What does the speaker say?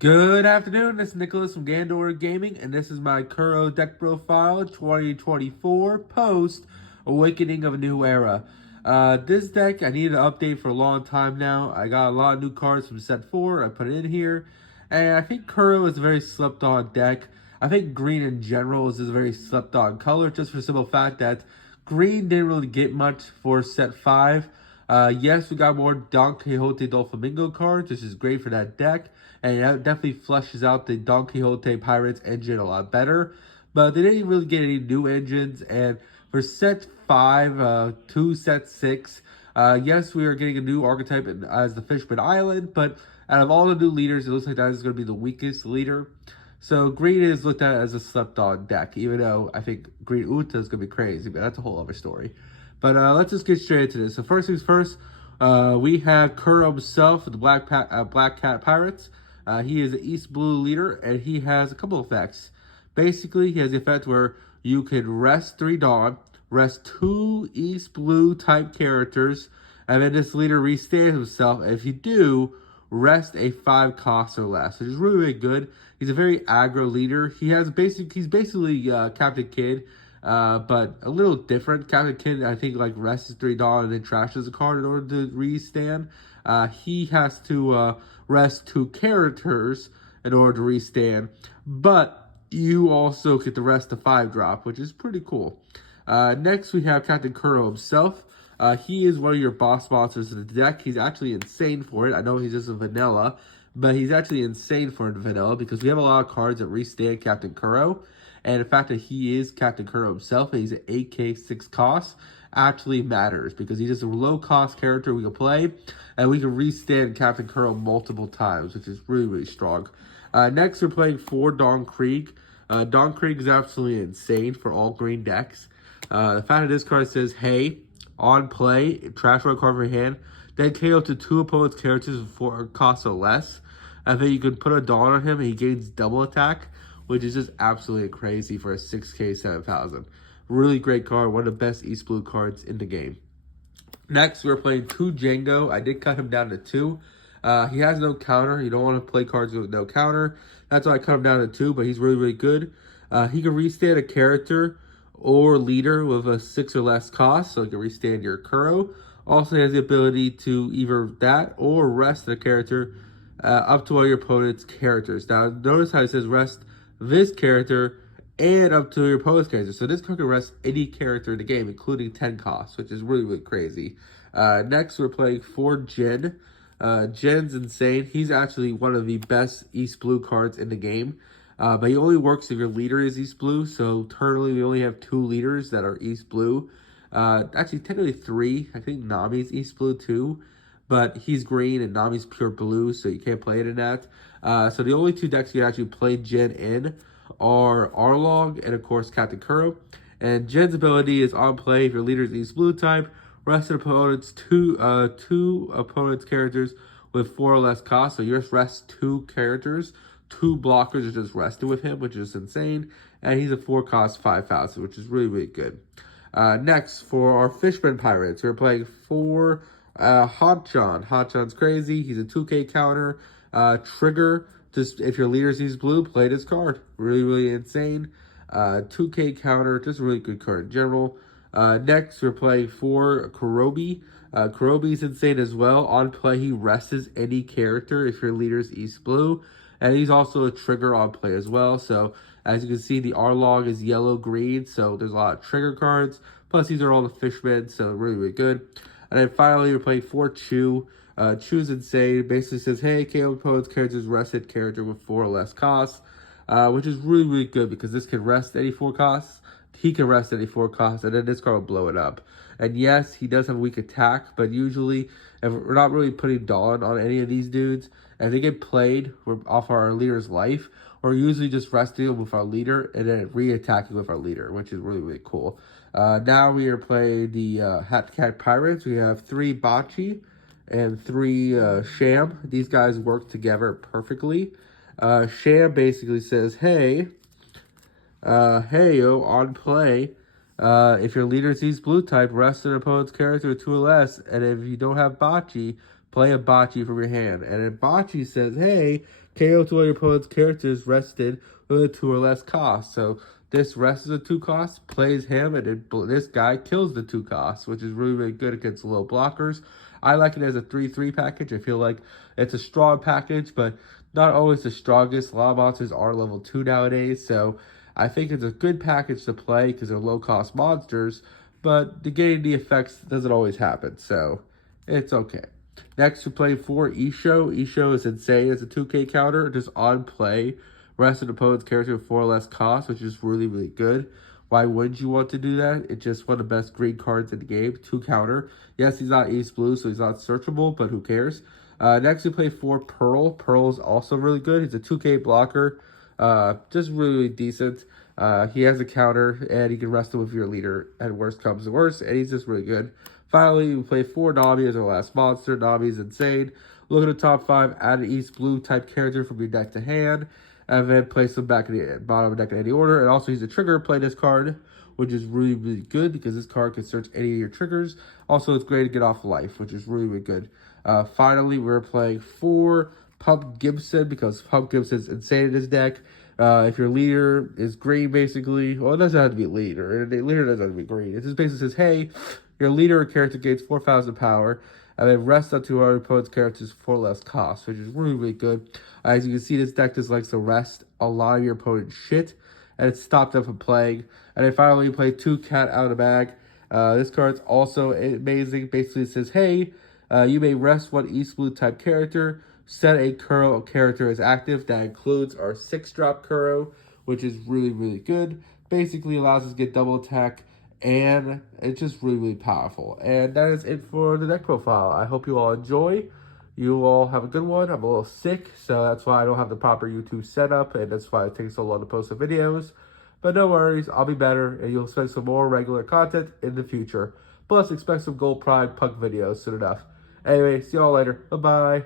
Good afternoon, this is Nicholas from Gandor Gaming, and this is my Kuro deck profile 2024 post Awakening of a New Era. This deck I needed an update for a long time now. I got a lot of new cards from set 4, I put it in here, and I think Kuro is a very slept on deck. I think green in general is a very slept on color, just for the simple fact that green didn't really get much for set 5. Yes, we got more Don Quixote Doflamingo cards, which is great for that deck, and that definitely fleshes out the Don Quixote Pirates engine a lot better. But they didn't really get any new engines, and for set 5 to set 6, yes, we are getting a new archetype as the Fishman Island, but out of all the new leaders, it looks like that is going to be the weakest leader. So green is looked at as a slept-on deck, even though I think green Uta is going to be crazy, but that's a whole other story. But let's just get straight into this. So first things first, we have Kuro himself, the Black Cat Pirates. He is an East Blue leader, and he has a couple effects. Basically, he has the effect where you can rest 3 Dawn, rest 2 East Blue type characters, and then this leader restands himself. And if you do, rest a 5 cost or less, which is really, really good. He's a very aggro leader. He's basically Captain Kidd, but a little different. Captain Kidd, I think, like rests 3 Dawn and then trashes a card in order to restand. He has to rest 2 characters in order to restand, but you also get the rest of 5 drop, which is pretty cool. Next, we have Captain Kuro himself. He is one of your boss monsters in the deck. He's actually insane for it. I know he's just a vanilla, but he's actually insane for vanilla because we have a lot of cards that restand Captain Kuro. And the fact that he is Captain Kuro himself and he's an 8k 6 cost actually matters because he's just a low cost character we can play. And we can restand Captain Kuro multiple times, which is really, really strong. Next, we're playing 4 Don Krieg. Don Krieg is absolutely insane for all green decks. The fact that this card says, hey, on play, trash one card from your hand, then KO to 2 opponent's characters for cost or less. And then you can put a Dawn on him and he gains double attack, which is just absolutely crazy for a 6k 7000. Really great card, one of the best East Blue cards in the game. Next, we're playing 2 Django. I did cut him down to 2. He has no counter. You don't want to play cards with no counter. That's why I cut him down to 2, but he's really, really good. He can restand a character or leader with a 6 or less cost, so you can restand your Kuro. Also has the ability to either that or rest the character up to all your opponent's characters. Now, notice how it says rest this character and up to your opponent's character. So this card can rest any character in the game, including 10 costs, which is really, really crazy. Next, we're playing 4 Jin. Jin's insane. He's actually one of the best East Blue cards in the game. But he only works if your leader is East Blue. So currently we only have 2 leaders that are East Blue. Actually, technically 3. I think Nami's East Blue too. But he's green and Nami's pure blue, so you can't play it in that. So the only 2 decks you can actually play Jin in are Arlong and, of course, Captain Kuro. And Jin's ability is on play if your leader is East Blue type. Rest opponents two opponents' characters with 4 or less cost. So you just rest 2 characters. 2 blockers are just rested with him, which is insane. And he's a 4 cost 5000, which is really, really good. Next, for our Fishman Pirates, we're playing 4 Hotchan. Hotchan's crazy. He's a 2k counter. Trigger, just if your leader sees blue, play this card. Really, really insane. 2k counter, just a really good card in general. Next, we're playing 4 Kurobi. Kurobi's insane as well. On play, he rests any character if your leader's East Blue. And he's also a trigger on play as well. So, as you can see, the R-Log is yellow-green. So, there's a lot of trigger cards. Plus, these are all the Fishmen. So, really, really good. And then finally, we're playing 4 Chew. Chew's insane. Basically says, hey, KO opponent's character's rested character with 4 or less costs. Which is really, really good because this can rest any 4 costs. He can rest any 4 costs, and then this card will blow it up. And yes, he does have a weak attack, but usually, if we're not really putting Dawn on any of these dudes, and they get played off our leader's life, we're usually just resting them with our leader and then re-attacking with our leader, which is really, really cool. Now we are playing the Hat Cat Pirates. We have 3 Bachi and 3 Sham. These guys work together perfectly. Sham basically says, hey, yo, on play, if your leader sees blue type, rest an opponent's character with 2 or less, and if you don't have Bachi, play a bocce from your hand. And then bocce says, hey, KO to all your opponent's characters rested with a 2 or less cost. So this rests a 2 cost, plays him, and then this guy kills the 2 costs, which is really, really good against low blockers. I like it as a 3-3 package. I feel like it's a strong package, but not always the strongest. A lot of monsters are level 2 nowadays, so I think it's a good package to play because they're low-cost monsters, but the getting the effects doesn't always happen, so it's okay. Next, we play 4 Isho. Isho is insane. It's a 2K counter, just on play. Rest of the opponent's character with 4 or less cost, which is really, really good. Why wouldn't you want to do that? It's just one of the best green cards in the game. 2 counter. Yes, he's not East Blue, so he's not searchable, but who cares? Next, we play 4 Pearl. Pearl is also really good. He's a 2K blocker. Just really, really decent. He has a counter, and he can rest him with your leader, and worst comes to worst, and he's just really good. Finally, we play 4 Nami as our last monster. Nami is insane. Look at the top 5, add an East Blue type character from your deck to hand, and then place them back in the bottom of the deck in any order. And also use a trigger, play this card, which is really, really good because this card can search any of your triggers. Also, it's great to get off life, which is really, really good. Finally, we're playing 4 Pump Gibson because Pump Gibson's insane in his deck. If your leader is green, basically, well, it doesn't have to be a leader. The leader doesn't have to be green. It just basically says, hey, your leader or character gains 4,000 power, and then rest up to our opponent's characters for less cost, which is really, really good. As you can see, this deck just likes to rest a lot of your opponent's shit, and it stopped them from playing. And then finally, you play 2 Cat out of the bag. This card's also amazing. Basically, it says, hey, you may rest 1 East Blue type character, set a Kuro character as active. That includes our 6-drop Kuro, which is really, really good. Basically allows us to get double attack, and it's just really, really powerful. And that is it for the deck profile. I hope you all enjoy. You all have a good one. I'm a little sick, so that's why I don't have the proper YouTube setup, and that's why it takes so long to post the videos. But no worries, I'll be better, and you'll expect some more regular content in the future. Plus, expect some Gold Pride Punk videos soon enough. Anyway, see y'all later. Bye-bye.